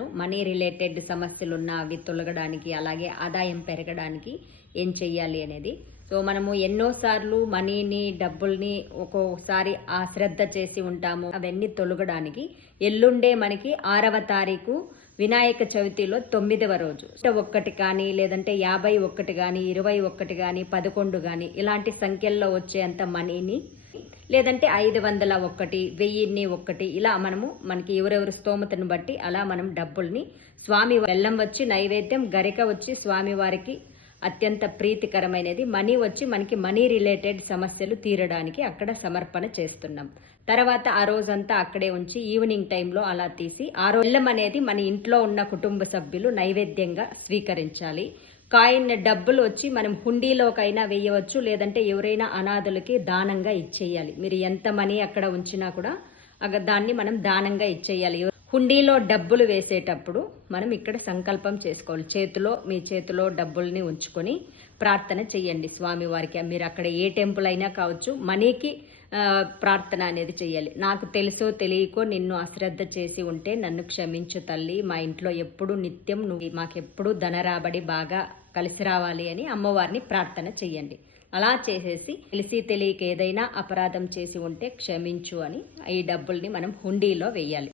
Money related సమస్యలు ఉన్న అవి తొలగడానికి అలాగే ఆదాయం పెరగడానికి ఏం చెయ్యాలి అనేది. సో మనము ఎన్నోసార్లు మనీని డబ్బుల్ని ఒక్కోసారి ఆ శ్రద్ధ చేసి ఉంటాము. అవన్నీ తొలగడానికి ఎల్లుండే మనకి ఆరవ తారీఖు వినాయక చవితిలో తొమ్మిదవ రోజు. ఒక్కటి కానీ లేదంటే యాభై ఒక్కటి కానీ ఇరవై ఒక్కటి కానీ పదకొండు కానీ ఇలాంటి సంఖ్యల్లో వచ్చేంత మనీని లేదంటే ఐదు వందల ఒక్కటి వెయ్యిన్ని ఒక్కటి ఇలా మనము మనకి ఎవరెవరి స్తోమతను బట్టి అలా మనం డబ్బుల్ని స్వామి బెల్లం వచ్చి నైవేద్యం గరిక వచ్చి స్వామి వారికి అత్యంత ప్రీతికరమైనది. మనీ వచ్చి మనకి మనీ రిలేటెడ్ సమస్యలు తీరడానికి అక్కడ సమర్పణ చేస్తున్నాం. తర్వాత ఆ రోజంతా అక్కడే ఉంచి ఈవినింగ్ టైంలో అలా తీసి ఆ రోజు అనేది మన ఇంట్లో ఉన్న కుటుంబ సభ్యులు నైవేద్యంగా స్వీకరించాలి. కాయిన్ డబ్బులు వచ్చి మనం హుండీలోకైనా వేయవచ్చు లేదంటే ఎవరైనా అనాథులకి దానంగా ఇచ్చేయాలి. మీరు ఎంత మనీ అక్కడ ఉంచినా కూడా దాన్ని మనం దానంగా ఇచ్చేయాలి. హుండీలో డబ్బులు వేసేటప్పుడు మనం ఇక్కడ సంకల్పం చేసుకోవాలి. చేతిలో మీ చేతిలో డబ్బుల్ని ఉంచుకొని ప్రార్థన చేయండి స్వామి వారికి మీరు అక్కడ ఏ టెంపుల్ అయినా కావచ్చు మనీకి ప్రార్థన అనేది చేయాలి నాకు తెలుసో తెలియకో నిన్ను అశ్రద్ధ చేసి ఉంటే నన్ను క్షమించు తల్లి. మా ఇంట్లో ఎప్పుడు నిత్యం నువ్వు మాకెప్పుడు ధన రాబడి బాగా కలిసి రావాలి అని అమ్మవారిని ప్రార్థన చెయ్యండి. అలా చేసేసి తెలిసి తెలియక ఏదైనా అపరాధం చేసి ఉంటే క్షమించు అని ఈ డబ్బుల్ని మనం హుండీలో వేయాలి.